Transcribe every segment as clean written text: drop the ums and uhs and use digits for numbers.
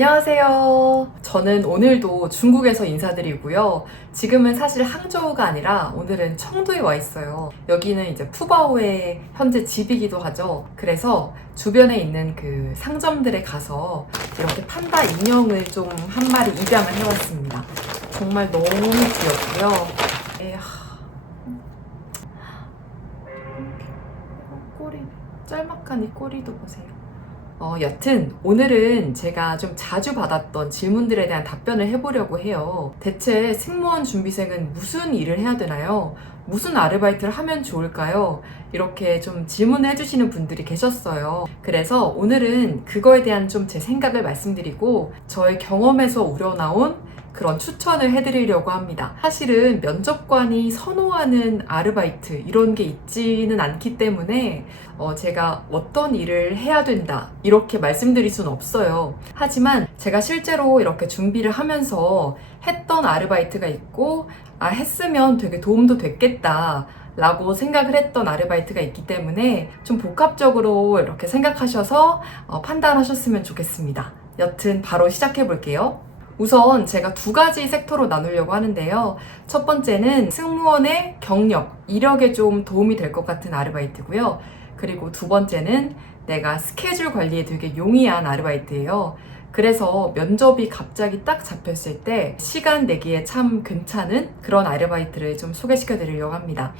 안녕하세요. 저는 오늘도 중국에서 인사드리고요. 지금은 사실 항저우가 아니라 오늘은 청두에 와 있어요. 여기는 이제 푸바오의 현재 집이기도 하죠. 그래서 주변에 있는 그 상점들에 가서 이렇게 판다 인형을 좀 한 마리 입양을 해왔습니다. 정말 너무 귀엽고요. 꼬리, 짤막한 이 꼬리도 보세요. 여튼 오늘은 제가 좀 자주 받았던 질문들에 대한 답변을 해보려고 해요. 대체 승무원 준비생은 무슨 일을 해야 되나요? 무슨 아르바이트를 하면 좋을까요? 이렇게 좀 질문을 해주시는 분들이 계셨어요. 그래서 오늘은 그거에 대한 좀 제 생각을 말씀드리고 저의 경험에서 우러나온 그런 추천을 해드리려고 합니다. 사실은 면접관이 선호하는 아르바이트 이런 게 있지는 않기 때문에 제가 어떤 일을 해야 된다 이렇게 말씀드릴 수는 없어요. 하지만 제가 실제로 이렇게 준비를 하면서 했던 아르바이트가 있고 했으면 되게 도움도 됐겠다 라고 생각을 했던 아르바이트가 있기 때문에 좀 복합적으로 이렇게 생각하셔서 판단하셨으면 좋겠습니다. 여튼 바로 시작해 볼게요. 우선 제가 두 가지 섹터로 나누려고 하는데요. 첫 번째는 승무원의 경력, 이력에 좀 도움이 될 것 같은 아르바이트고요. 그리고 두 번째는 내가 스케줄 관리에 되게 용이한 아르바이트예요. 그래서 면접이 갑자기 딱 잡혔을 때 시간 내기에 참 괜찮은 그런 아르바이트를 좀 소개시켜 드리려고 합니다.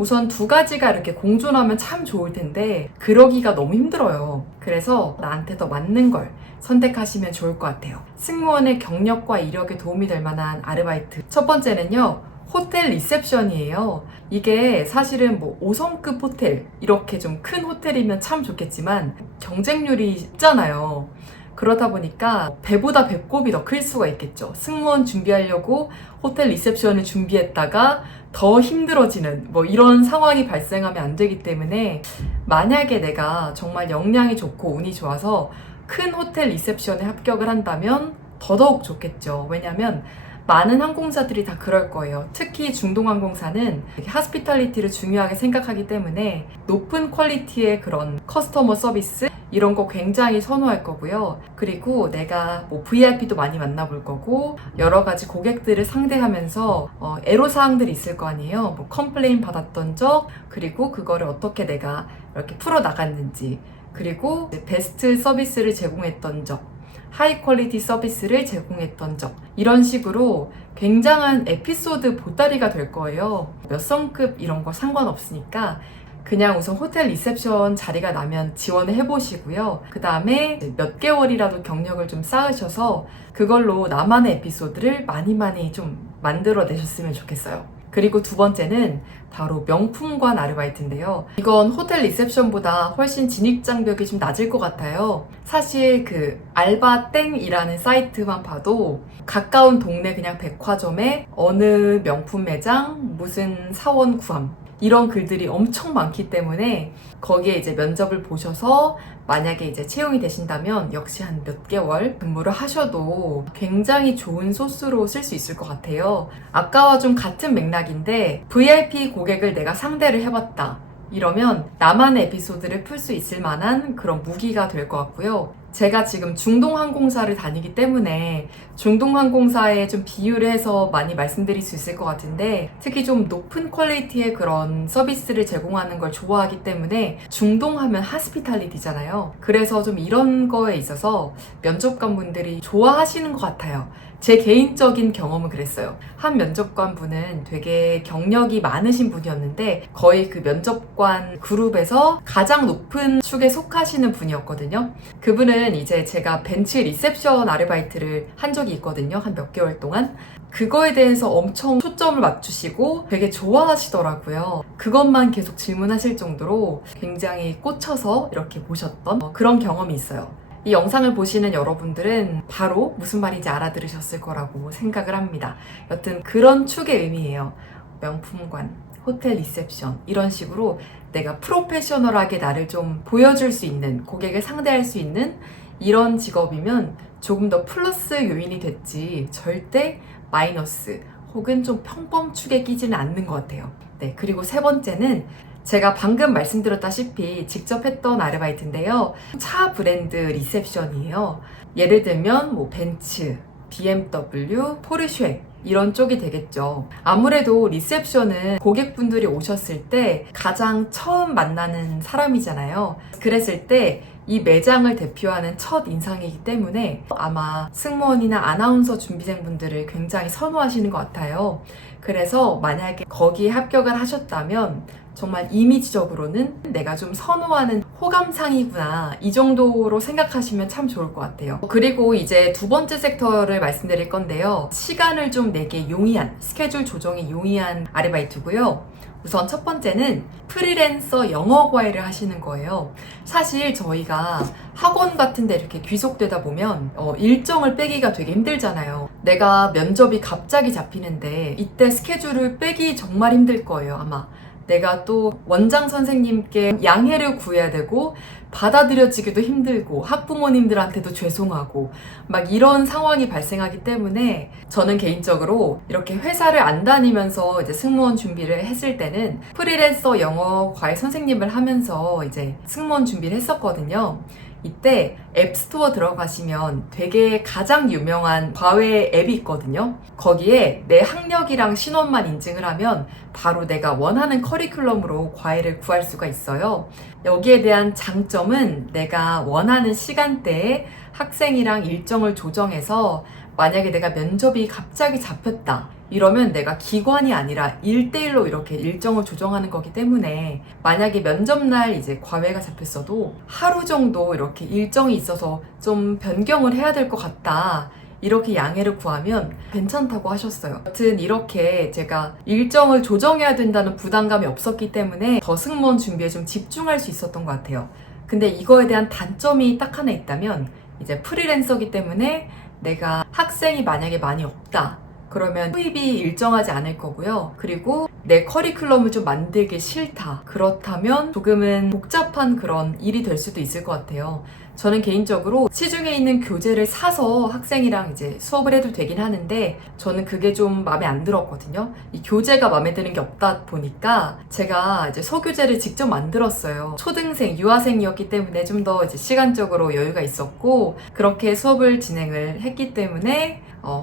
우선 두 가지가 이렇게 공존하면 참 좋을 텐데 그러기가 너무 힘들어요. 그래서 나한테 더 맞는 걸 선택하시면 좋을 것 같아요. 승무원의 경력과 이력에 도움이 될 만한 아르바이트. 첫 번째는요. 호텔 리셉션이에요. 이게 사실은 뭐 5성급 호텔, 이렇게 좀 큰 호텔이면 참 좋겠지만 경쟁률이 있잖아요. 그러다 보니까 배보다 배꼽이 더 클 수가 있겠죠. 승무원 준비하려고 호텔 리셉션을 준비했다가 더 힘들어지는 뭐 이런 상황이 발생하면 안 되기 때문에 만약에 내가 정말 역량이 좋고 운이 좋아서 큰 호텔 리셉션에 합격을 한다면 더더욱 좋겠죠. 왜냐면 많은 항공사들이 다 그럴 거예요. 특히 중동항공사는 하스피탈리티를 중요하게 생각하기 때문에 높은 퀄리티의 그런 커스터머 서비스 이런 거 굉장히 선호할 거고요. 그리고 내가 뭐 VIP도 많이 만나볼 거고 여러 가지 고객들을 상대하면서 애로사항들이 있을 거 아니에요. 뭐 컴플레인 받았던 적, 그리고 그거를 어떻게 내가 이렇게 풀어나갔는지, 그리고 베스트 서비스를 제공했던 적, 하이 퀄리티 서비스를 제공했던 적, 이런 식으로 굉장한 에피소드 보따리가 될 거예요. 몇 성급 이런 거 상관없으니까 그냥 우선 호텔 리셉션 자리가 나면 지원을 해보시고요. 그 다음에 몇 개월이라도 경력을 좀 쌓으셔서 그걸로 나만의 에피소드를 많이 좀 만들어내셨으면 좋겠어요. 그리고 두 번째는 바로 명품관 아르바이트인데요. 이건 호텔 리셉션보다 훨씬 진입장벽이 좀 낮을 것 같아요. 사실 그 알바땡이라는 사이트만 봐도 가까운 동네 그냥 백화점에 어느 명품 매장 무슨 사원 구함 이런 글들이 엄청 많기 때문에 거기에 이제 면접을 보셔서 만약에 이제 채용이 되신다면 역시 한 몇 개월 근무를 하셔도 굉장히 좋은 소스로 쓸 수 있을 것 같아요. 아까와 좀 같은 맥락인데 VIP 고객을 내가 상대를 해봤다. 이러면 나만의 에피소드를 풀 수 있을 만한 그런 무기가 될 것 같고요. 제가 지금 중동항공사를 다니기 때문에 중동항공사에 좀 비유를 해서 많이 말씀드릴 수 있을 것 같은데 특히 좀 높은 퀄리티의 그런 서비스를 제공하는 걸 좋아하기 때문에 중동하면 하스피탈리티잖아요. 그래서 좀 이런 거에 있어서 면접관분들이 좋아하시는 것 같아요. 제 개인적인 경험은 그랬어요. 한 면접관분은 되게 경력이 많으신 분이었는데 거의 그 면접관 그룹에서 가장 높은 축에 속하시는 분이었거든요. 그분은 이제 제가 벤치 리셉션 아르바이트를 한 적이 있거든요. 한 몇 개월 동안. 그거에 대해서 엄청 초점을 맞추시고 되게 좋아하시더라고요. 그것만 계속 질문하실 정도로 굉장히 꽂혀서 이렇게 보셨던 그런 경험이 있어요. 이 영상을 보시는 여러분들은 바로 무슨 말인지 알아들으셨을 거라고 생각을 합니다. 여튼 그런 축의 의미예요. 명품관, 호텔 리셉션 이런 식으로 내가 프로페셔널하게 나를 좀 보여줄 수 있는, 고객을 상대할 수 있는 이런 직업이면 조금 더 플러스 요인이 됐지 절대 마이너스 혹은 좀 평범축에 끼지는 않는 것 같아요. 네, 그리고 세 번째는 제가 방금 말씀드렸다시피 직접 했던 아르바이트인데요. 차 브랜드 리셉션이에요. 예를 들면 뭐 벤츠, BMW, 포르쉐 이런 쪽이 되겠죠. 아무래도 리셉션은 고객분들이 오셨을 때 가장 처음 만나는 사람이잖아요. 그랬을 때 이 매장을 대표하는 첫 인상이기 때문에 아마 승무원이나 아나운서 준비생분들을 굉장히 선호하시는 것 같아요. 그래서 만약에 거기에 합격을 하셨다면 정말 이미지적으로는 내가 좀 선호하는 호감상이구나 이 정도로 생각하시면 참 좋을 것 같아요. 그리고 이제 두 번째 섹터를 말씀드릴 건데요. 시간을 좀 내게 용이한, 스케줄 조정이 용이한 아르바이트고요. 우선 첫 번째는 프리랜서 영어 과외를 하시는 거예요. 사실 저희가 학원 같은 데 이렇게 귀속되다 보면 일정을 빼기가 되게 힘들잖아요. 내가 면접이 갑자기 잡히는데 이때 스케줄을 빼기 정말 힘들 거예요, 아마. 내가 또 원장 선생님께 양해를 구해야 되고 받아들여지기도 힘들고 학부모님들한테도 죄송하고 막 이런 상황이 발생하기 때문에 저는 개인적으로 이렇게 회사를 안 다니면서 이제 승무원 준비를 했을 때는 프리랜서 영어 과외 선생님을 하면서 이제 승무원 준비를 했었거든요. 이때 앱스토어 들어가시면 되게 가장 유명한 과외 앱이 있거든요. 거기에 내 학력이랑 신원만 인증을 하면 바로 내가 원하는 커리큘럼으로 과외를 구할 수가 있어요. 여기에 대한 장점은 내가 원하는 시간대에 학생이랑 일정을 조정해서 만약에 내가 면접이 갑자기 잡혔다. 이러면 내가 기관이 아니라 1대1로 이렇게 일정을 조정하는 거기 때문에 만약에 면접날 이제 과외가 잡혔어도 하루 정도 이렇게 일정이 있어서 좀 변경을 해야 될 것 같다. 이렇게 양해를 구하면 괜찮다고 하셨어요. 여튼 이렇게 제가 일정을 조정해야 된다는 부담감이 없었기 때문에 더 승무원 준비에 좀 집중할 수 있었던 것 같아요. 근데 이거에 대한 단점이 딱 하나 있다면 이제 프리랜서기 때문에 내가 학생이 만약에 많이 없다. 그러면 수입이 일정하지 않을 거고요. 그리고 내 커리큘럼을 좀 만들기 싫다. 그렇다면 조금은 복잡한 그런 일이 될 수도 있을 것 같아요. 저는 개인적으로 시중에 있는 교재를 사서 학생이랑 이제 수업을 해도 되긴 하는데 저는 그게 좀 마음에 안 들었거든요. 이 교재가 마음에 드는 게 없다 보니까 제가 이제 소교재를 직접 만들었어요. 초등생, 유아생이었기 때문에 좀 더 이제 시간적으로 여유가 있었고 그렇게 수업을 진행을 했기 때문에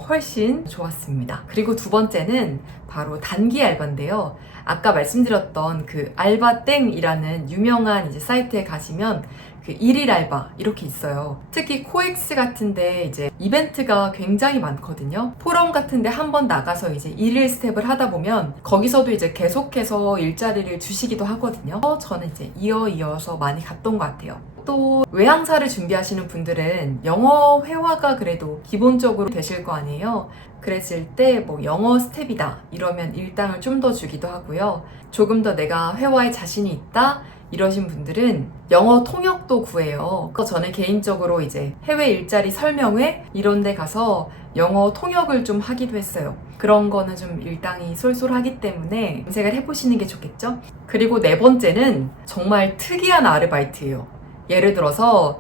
훨씬 좋았습니다. 그리고 두 번째는 바로 단기 알바인데요. 아까 말씀드렸던 그 알바땡이라는 유명한 이제 사이트에 가시면 그 일일 알바 이렇게 있어요. 특히 코엑스 같은데 이제 이벤트가 굉장히 많거든요. 포럼 같은데 한번 나가서 이제 일일 스텝을 하다 보면 거기서도 이제 계속해서 일자리를 주시기도 하거든요. 저는 이제 이어서 많이 갔던 것 같아요. 또 외항사를 준비하시는 분들은 영어 회화가 그래도 기본적으로 되실 거 아니에요. 그랬을 때 뭐 영어 스텝이다 이러면 일당을 좀 더 주기도 하고요. 조금 더 내가 회화에 자신이 있다 이러신 분들은 영어 통역도 구해요. 저는 개인적으로 이제 해외 일자리 설명회 이런 데 가서 영어 통역을 좀 하기도 했어요. 그런 거는 좀 일당이 쏠쏠하기 때문에 검색을 해보시는 게 좋겠죠? 그리고 네 번째는 정말 특이한 아르바이트예요. 예를 들어서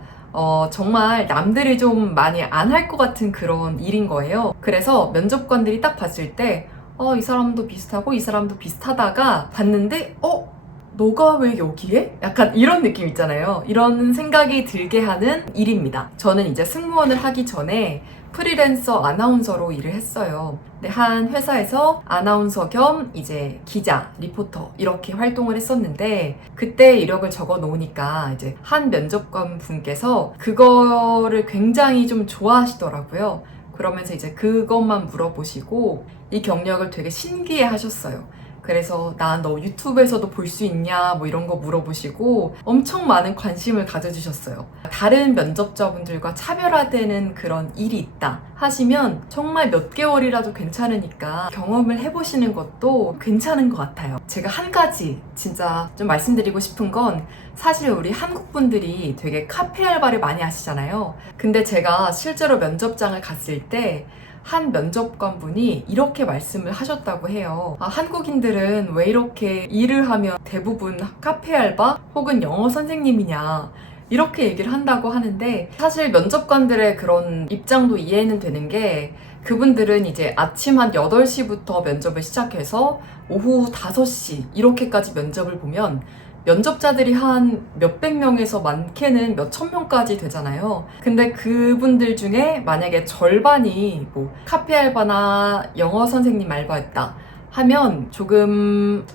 정말 남들이 좀 많이 안 할 것 같은 그런 일인 거예요. 그래서 면접관들이 딱 봤을 때 이 사람도 비슷하고 이 사람도 비슷하다가 봤는데 너가 왜 여기에? 약간 이런 느낌 있잖아요. 이런 생각이 들게 하는 일입니다. 저는 이제 승무원을 하기 전에 프리랜서 아나운서로 일을 했어요. 근데 한 회사에서 아나운서 겸 이제 기자, 리포터 이렇게 활동을 했었는데 그때 이력을 적어 놓으니까 이제 한 면접관 분께서 그거를 굉장히 좀 좋아하시더라고요. 그러면서 이제 그것만 물어보시고 이 경력을 되게 신기해 하셨어요. 그래서 나 너 유튜브에서도 볼 수 있냐 뭐 이런 거 물어보시고 엄청 많은 관심을 가져주셨어요. 다른 면접자분들과 차별화되는 그런 일이 있다 하시면 정말 몇 개월이라도 괜찮으니까 경험을 해보시는 것도 괜찮은 것 같아요. 제가 한 가지 진짜 좀 말씀드리고 싶은 건 사실 우리 한국 분들이 되게 카페 알바를 많이 하시잖아요. 근데 제가 실제로 면접장을 갔을 때 한 면접관 분이 이렇게 말씀을 하셨다고 해요. 한국인들은 왜 이렇게 일을 하면 대부분 카페 알바 혹은 영어 선생님이냐 이렇게 얘기를 한다고 하는데 사실 면접관들의 그런 입장도 이해는 되는 게 그분들은 이제 아침 한 8시부터 면접을 시작해서 오후 5시 이렇게까지 면접을 보면 면접자들이 한 몇백 명에서 많게는 몇천 명까지 되잖아요. 근데 그분들 중에 만약에 절반이 뭐 카페 알바나 영어 선생님 알바였다 하면 조금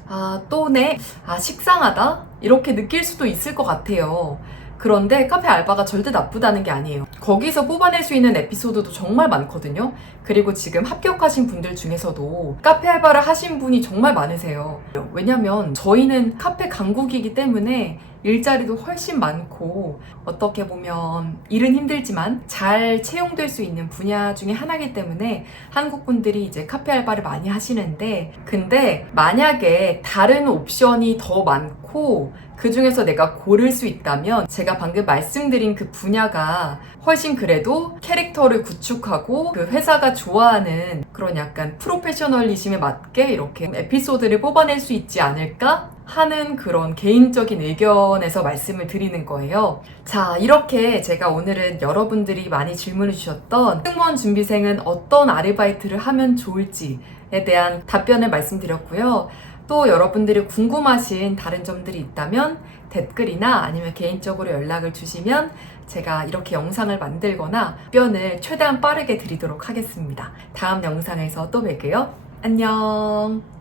또네? 식상하다? 이렇게 느낄 수도 있을 것 같아요. 그런데 카페 알바가 절대 나쁘다는 게 아니에요. 거기서 뽑아낼 수 있는 에피소드도 정말 많거든요. 그리고 지금 합격하신 분들 중에서도 카페 알바를 하신 분이 정말 많으세요. 왜냐면 저희는 카페 강국이기 때문에 일자리도 훨씬 많고 어떻게 보면 일은 힘들지만 잘 채용될 수 있는 분야 중에 하나이기 때문에 한국 분들이 이제 카페 알바를 많이 하시는데, 근데 만약에 다른 옵션이 더 많고 그 중에서 내가 고를 수 있다면 제가 방금 말씀드린 그 분야가 훨씬 그래도 캐릭터를 구축하고 그 회사가 좋아하는 그런 약간 프로페셔널리즘에 맞게 이렇게 에피소드를 뽑아낼 수 있지 않을까 하는 그런 개인적인 의견에서 말씀을 드리는 거예요. 자, 이렇게 제가 오늘은 여러분들이 많이 질문을 주셨던 승무원 준비생은 어떤 아르바이트를 하면 좋을지에 대한 답변을 말씀드렸고요. 또 여러분들이 궁금하신 다른 점들이 있다면 댓글이나 아니면 개인적으로 연락을 주시면 제가 이렇게 영상을 만들거나 답변을 최대한 빠르게 드리도록 하겠습니다. 다음 영상에서 또 뵐게요. 안녕.